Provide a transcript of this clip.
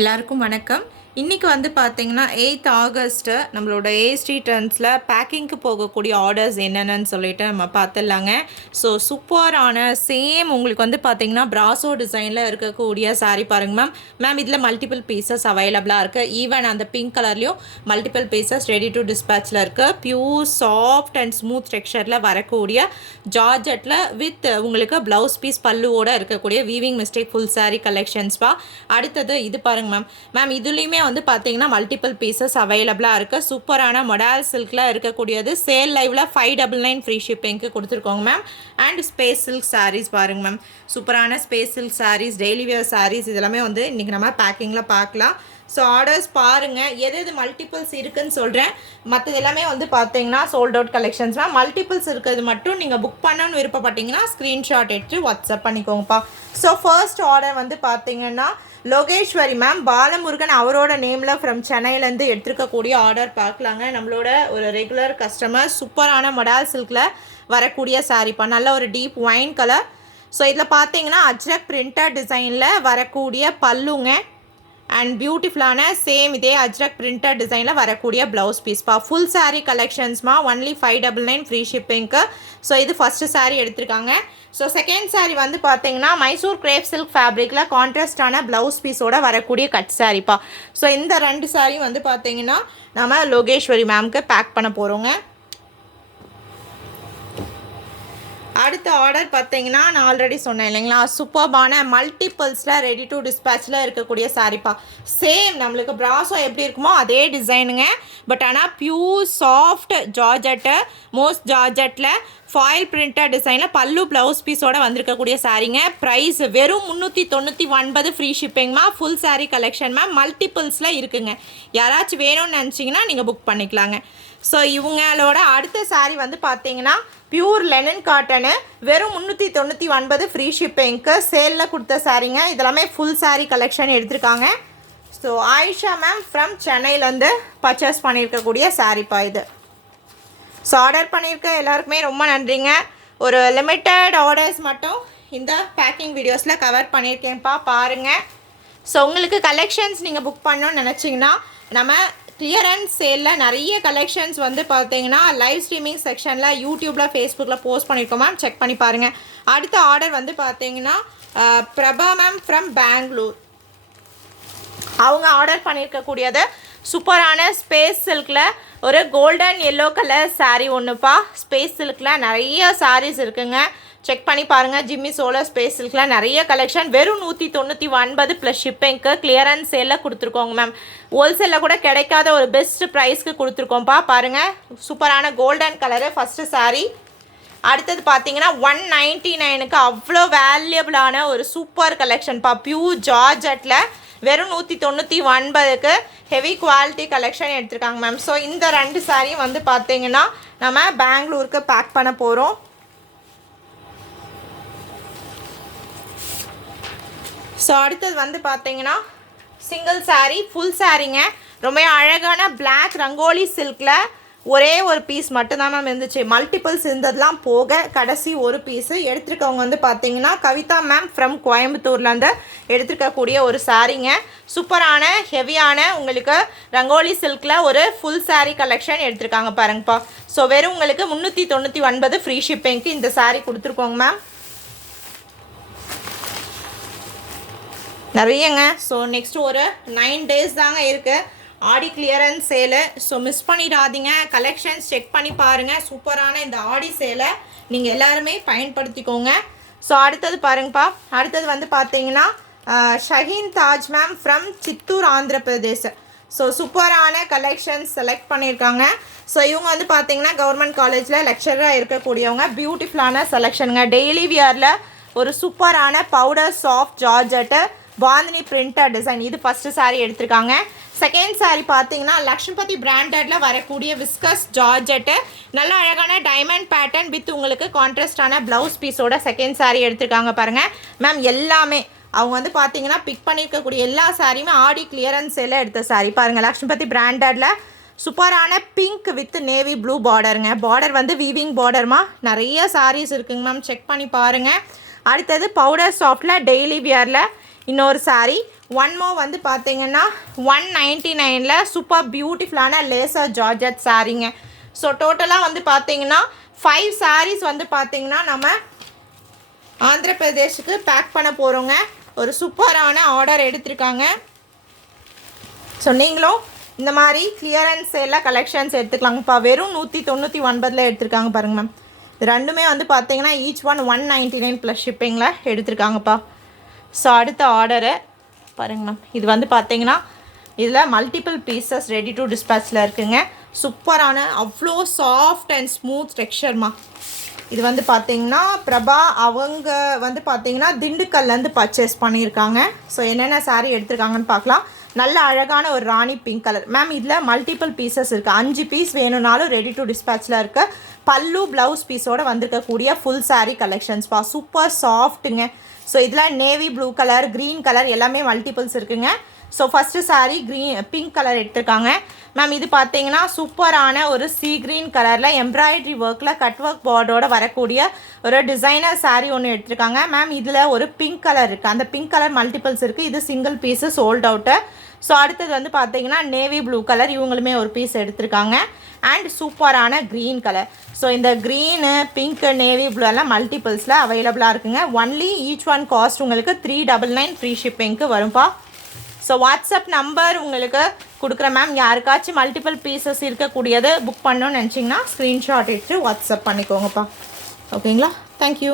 எல்லாருக்கும் வணக்கம். இன்றைக்கி வந்து பார்த்திங்கன்னா 8th ஆகஸ்ட் நம்மளோட ஏஎஸ்டி ட்ரெண்ட்ஸில் பேக்கிங்க்கு போகக்கூடிய ஆர்டர்ஸ் என்னென்னு சொல்லிட்டு நம்ம பார்த்துடலாங்க. ஸோ சூப்பரான சேம் உங்களுக்கு வந்து பார்த்திங்கன்னா பிராசோ டிசைனில் இருக்கக்கூடிய சாரீ பாருங்கள் மேம் இதில் மல்டிபிள் பீசஸ் அவைலபிளாக இருக்குது. ஈவன் அந்த பிங்க் கலர்லேயும் மல்டிபிள் பீசஸ் ரெடி டு டிஸ்பேச்சில் இருக்குது. பியூர் சாஃப்ட் அண்ட் ஸ்மூத் டெக்ஸ்சரில் வரக்கூடிய ஜார்ஜெட்டில் வித் உங்களுக்கு ப்ளவுஸ் பீஸ் பல்லுவோடு இருக்கக்கூடிய வீவிங் மிஸ்டேக் ஃபுல் சாரீ கலெக்ஷன்ஸ்பா. அடுத்தது இது பாருங்கள் மேம் இதுலேயுமே வந்து பார்த்தீங்கன்னா மல்டிபிள் பீசஸ் அவைலபிளாக இருக்குது. சூப்பரான மொடால் சில்கில் இருக்கக்கூடியது. சேல் லைவில் 599 ஃப்ரீ ஷிப்பிங்க்கு கொடுத்துருக்கோங்க ma'am. And space silk saris பாருங்கள் மேம், சூப்பரான space silk saris, daily wear saris இதெல்லாமே வந்து இன்றைக்கி நம்ம பேக்கிங்கில் பார்க்கலாம். ஸோ ஆர்டர்ஸ் பாருங்கள், எது மல்டிபிள்ஸ் இருக்குதுன்னு சொல்கிறேன். மற்றது எல்லாமே வந்து பார்த்தீங்கன்னா sold out collections ma'am. Multiples இருக்கிறது மட்டும் நீங்கள் புக் பண்ணணும்னு விருப்பப்பட்டீங்கன்னா ஸ்க்ரீன்ஷாட் எடுத்து வாட்ஸ்அப் பண்ணிக்கோங்கப்பா. ஸோ ஃபர்ஸ்ட் ஆர்டர் வந்து பார்த்தீங்கன்னா லோகேஸ்வரி மேம், பாலமுருகன் அவரோட நேமில் ஃப்ரம் சென்னையிலேருந்து எடுத்துருக்கக்கூடிய ஆர்டர் பார்க்கலாங்க. நம்மளோட ஒரு ரெகுலர் கஸ்டமர். சூப்பரான மொடால் சில்கில் வரக்கூடிய சாரீப்பா, நல்ல ஒரு டீப் ஒயின் கலர். ஸோ இதில் பார்த்தீங்கன்னா அஜ்ரக் பிரிண்டட் டிசைனில் வரக்கூடிய பல்லுங்க அண்ட் பியூட்டிஃபுல்லான சேம் இதே அஜ்ரக் பிரிண்டட் டிசைனில் வரக்கூடிய ப்ளவுஸ் பீஸ்ப்பா. ஃபுல் சாரீ கலெக்ஷன்ஸ்மா, ஒன்லி 599 ஃப்ரீ ஷிப்பிங்க்கு. ஸோ இது ஃபஸ்ட்டு சாரீ எடுத்திருக்காங்க. ஸோ செகண்ட் சாரீ வந்து பார்த்தீங்கன்னா மைசூர் கிரேப் சில்க் ஃபேப்ரிக்கில் கான்ட்ராஸ்டான ப்ளவுஸ் பீஸோட வரக்கூடிய கட் சாரீப்பா. ஸோ இந்த ரெண்டு சாரீ வந்து பார்த்தீங்கன்னா நம்ம லோகேஸ்வரி மேம்க்கு பேக் பண்ண போகிறோங்க. அடுத்த ஆர்டர் பார்த்தீங்கன்னா நான் ஆல்ரெடி சொன்னேன் இல்லைங்களா, சூப்பர்பான மல்டிபிள்ஸில் ரெடி டு டிஸ்பேச்சில் இருக்கக்கூடிய சாரீப்பா. சேம் நம்மளுக்கு ப்ராஸோ எப்படி இருக்குமோ அதே டிசைனுங்க. பட் ஆனால் பியூர் சாஃப்ட் ஜார்ஜெட்டு, மோஸ்ட் ஜார்ஜெட்டில் ஃபாயில் பிரிண்டட் டிசைனில் பல்லு ப்ளவுஸ் பீஸோடு வந்திருக்கக்கூடிய சாரீங்க. ப்ரைஸ் வெறும் 399 ஃப்ரீ ஷிப்பிங்மா. ஃபுல் சாரீ கலெக்ஷன் மேம், மல்டிபிள்ஸில் இருக்குங்க. யாராச்சும் வேணும்னு நினச்சிங்கன்னா நீங்கள் புக் பண்ணிக்கலாங்க. ஸோ இவங்களோட அடுத்த சாரீ வந்து பார்த்தீங்கன்னா பியூர் லெனன் காட்டனு, வெறும் 399 ஃப்ரீ ஷிப்பிங்க்கு சேலில் கொடுத்த சாரீங்க. இதெல்லாமே ஃபுல் சாரீ கலெக்ஷன் எடுத்திருக்காங்க. ஸோ ஆயிஷா மேம் ஃப்ரம் சென்னையிலேருந்து பர்ச்சேஸ் பண்ணியிருக்கக்கூடிய சாரீப்பா இது. ஸோ ஆர்டர் பண்ணியிருக்க எல்லாருக்குமே ரொம்ப நன்றிங்க. ஒரு லிமிட்டட் ஆர்டர்ஸ் மட்டும் இந்த பேக்கிங் வீடியோஸில் கவர் பண்ணியிருக்கேன்ப்பா, பாருங்கள். ஸோ உங்களுக்கு கலெக்ஷன்ஸ் நீங்கள் புக் பண்ணணும்னு நினச்சிங்கன்னா நம்ம கிளியரன்ஸ் சேலில் நிறைய கலெக்ஷன்ஸ் வந்து பார்த்தீங்கன்னா லைவ் ஸ்ட்ரீமிங் செக்ஷனில் யூடியூப்பில் ஃபேஸ்புக்கில் போஸ்ட் பண்ணியிருக்கோம் மேம், செக் பண்ணி பாருங்கள். அடுத்த ஆர்டர் வந்து பார்த்தீங்கன்னா பிரபா மேம் ஃப்ரம் பெங்களூர், அவங்க ஆர்டர் பண்ணியிருக்கக்கூடியது சூப்பரான ஸ்பேஸ் சில்கில் ஒரு கோல்டன் எல்லோ கலர் சாரீ ஒன்றுப்பா. ஸ்பேஸ் சில்கில் நிறைய சாரீஸ் இருக்குங்க, செக் பண்ணி பாருங்கள். ஜிம்மி சோலர் ஸ்பேஸ் சில்கில் நிறைய கலெக்ஷன். வெறும் 199 ப்ளஸ் ஷிப்பிங்க்கு கிளியரன்ஸ் சேலில் கொடுத்துருக்கோங்க மேம். ஹோல்சேலில் கூட கிடைக்காத ஒரு பெஸ்ட் ப்ரைஸ்க்கு கொடுத்துருக்கோம்ப்பா, பாருங்கள். சூப்பரான கோல்டன் கலரு ஃபஸ்ட்டு சாரீ. அடுத்தது பார்த்தீங்கன்னா 199க்கு அவ்வளோ வேல்யூபிளான ஒரு சூப்பர் கலெக்ஷன்ப்பா. பியூர் ஜார்ஜெட்டில் வெறும் 199க்கு ஹெவி குவாலிட்டி கலெக்ஷன் எடுத்திருக்காங்க மேம். ஸோ இந்த ரெண்டு சாரியும் வந்து பார்த்தீங்கன்னா நம்ம பெங்களூருக்கு பேக் பண்ண போகிறோம். ஸோ அடுத்தது வந்து பார்த்தீங்கன்னா சிங்கிள் சாரீ, ஃபுல் சாரீங்க. ரொம்ப அழகான பிளாக் ரங்கோலி சில்கில் ஒரே ஒரு பீஸ் மட்டும்தான் மேம் இருந்துச்சு. மல்டிபிள்ஸ் இருந்ததுலாம் போக கடைசி ஒரு பீஸு எடுத்துருக்கவங்க வந்து பார்த்தீங்கன்னா கவிதா மேம் ஃப்ரம் கோயம்புத்தூர்லேருந்து எடுத்துருக்கக்கூடிய ஒரு சாரீங்க. சூப்பரான ஹெவியான உங்களுக்கு ரங்கோலி சில்கில் ஒரு ஃபுல் சாரீ கலெக்ஷன் எடுத்திருக்காங்க பாருங்கப்பா. ஸோ வெறும் உங்களுக்கு 399 ஃப்ரீ ஷிப்பிங்க்கு இந்த சாரீ கொடுத்துருக்கோங்க மேம். நிறையங்க. ஸோ நெக்ஸ்ட் ஒரு 9 டேஸ் தாங்க இருக்குது ஆடி கிளியரன்ஸ் சேலு. ஸோ மிஸ் பண்ணிடாதீங்க, கலெக்ஷன்ஸ் செக் பண்ணி பாருங்கள். சூப்பரான இந்த ஆடி சேலை நீங்கள் எல்லாருமே பயன்படுத்திக்கோங்க. ஸோ அடுத்தது பாருங்கப்பா, அடுத்தது வந்து பார்த்தீங்கன்னா Shaheen Taj ma'am from Chittoor Andhra Pradesh. So சூப்பரான கலெக்ஷன்ஸ் செலக்ட் பண்ணியிருக்காங்க. ஸோ இவங்க வந்து பார்த்தீங்கன்னா கவர்மெண்ட் காலேஜில் லெக்சராக இருக்கக்கூடியவங்க. பியூட்டிஃபுல்லான செலெக்ஷனுங்க. டெய்லி வியரில் ஒரு சூப்பரான powder soft georgette bandhani printed design, இது ஃபஸ்ட்டு சாரீ எடுத்திருக்காங்க. செகண்ட் சாரீ பார்த்தீங்கன்னா லக்ஷ்மதி பிராண்டடில் வரக்கூடிய விஸ்கஸ் ஜார்ஜெட்டு, நல்ல அழகான டைமண்ட் பேட்டர்ன் வித் உங்களுக்கு கான்ட்ராஸ்டான ப்ளவுஸ் பீஸோட செகண்ட் சாரீ எடுத்திருக்காங்க பாருங்கள் மேம். எல்லாமே அவங்க வந்து பார்த்தீங்கன்னா பிக் பண்ணியிருக்கக்கூடிய எல்லா சாரியுமே ஆடி கிளியரன்ஸ் சேலில் எடுத்த சாரீ பாருங்கள். லக்ஷ்மதி பிராண்டடில் சூப்பரான பிங்க் வித் நேவி ப்ளூ பார்டருங்க. பார்டர் வந்து வீவிங் பார்டர்மா. நிறைய சாரீஸ் இருக்குங்க மேம், செக் பண்ணி பாருங்கள். அடுத்தது பவுடர் சாஃப்டில் டெய்லி வியரில் இன்னொரு saree ஒன் மோர் வந்து பார்த்தீங்கன்னா 199ல் சூப்பர் பியூட்டிஃபுல்லான லேசர் ஜார்ஜட் சாரீங்க. ஸோ டோட்டலாக வந்து பார்த்தீங்கன்னா 5 sarees வந்து பார்த்தீங்கன்னா நம்ம ஆந்திர பிரதேஷுக்கு பேக் பண்ண போகிறோங்க. ஒரு சூப்பரான ஆர்டர் எடுத்திருக்காங்க. ஸோ நீங்களும் இந்த மாதிரி கிளியரன்ஸ் சேலில் கலெக்ஷன்ஸ் எடுத்துக்கலாங்கப்பா. வெறும் 199ல் எடுத்திருக்காங்க பாருங்க மேம். இது ரெண்டுமே வந்து பார்த்தீங்கன்னா ஈச் ஒன் 199 ப்ளஸ் ஷிப்பிங்கில் எடுத்திருக்காங்கப்பா. ஸோ அடுத்த ஆர்டரு பாருங்க மேம். இது வந்து பார்த்தீங்கன்னா இதில் மல்டிபிள் பீசஸ் ரெடி டு டிஸ்பேச்சில் இருக்குங்க. சூப்பரான அவ்வளோ சாஃப்ட் அண்ட் ஸ்மூத் டெக்ஸ்சர்மா. இது வந்து பார்த்தீங்கன்னா பிரபா அவங்க வந்து பார்த்தீங்கன்னா திண்டுக்கல்லேருந்து பர்ச்சேஸ் பண்ணியிருக்காங்க. ஸோ என்னென்ன saree எடுத்திருக்காங்கன்னு பார்க்கலாம். நல்ல அழகான ஒரு ராணி பிங்க் கலர் மேம். இதில் மல்டிபிள் பீசஸ் இருக்குது. 5 பீஸ் வேணும்னாலும் ரெடி டு டிஸ்பேச்சில் இருக்க பல்லு ப்ளவுஸ் பீஸோடு வந்திருக்கக்கூடிய ஃபுல் saree கலெக்ஷன்ஸ்ப்பா. சூப்பர் சாஃப்ட்டுங்க. ஸோ இதில் navy blue colour, green colour எல்லாமே மல்டிபிள்ஸ் இருக்குங்க. So first saree pink colour எடுத்திருக்காங்க மேம். இது பார்த்தீங்கன்னா சூப்பரான ஒரு க்ரீன் கலரில் எம்ப்ராய்டரி ஒர்க்கில் கட் ஒர்க் பார்டோட வரக்கூடிய ஒரு டிசைனர் saree ஒன்று எடுத்திருக்காங்க மேம். இதில் ஒரு பிங்க் கலர் இருக்குது. அந்த பிங்க் கலர் மல்டிபிள்ஸ் இருக்குது. இது single piece sold out. So அடுத்தது வந்து பார்த்தீங்கன்னா நேவி ப்ளூ கலர், இவங்களுமே ஒரு பீஸ் எடுத்திருக்காங்க. அண்ட் சூப்பரான க்ரீன் கலர். ஸோ இந்த க்ரீனு, பிங்க்கு, நேவி ப்ளூ எல்லாம் மல்டிபிள்ஸில் அவைலபிளாக இருக்குங்க. ஒன்லி ஈச் ஒன் காஸ்ட் உங்களுக்கு 399 ஃப்ரீ ஷிப்பிங்க்கு வரும்ப்பா. ஸோ வாட்ஸ்அப் நம்பர் உங்களுக்கு கொடுக்குறேன் மேம். யாருக்காச்சும் மல்டிபிள் பீசஸ் இருக்கக்கூடியது புக் பண்ணணும்னு நினச்சிங்கன்னா ஸ்க்ரீன்ஷாட் எடுத்து வாட்ஸ்அப் பண்ணிக்கோங்கப்பா. ஓகேங்களா? தேங்க்யூ.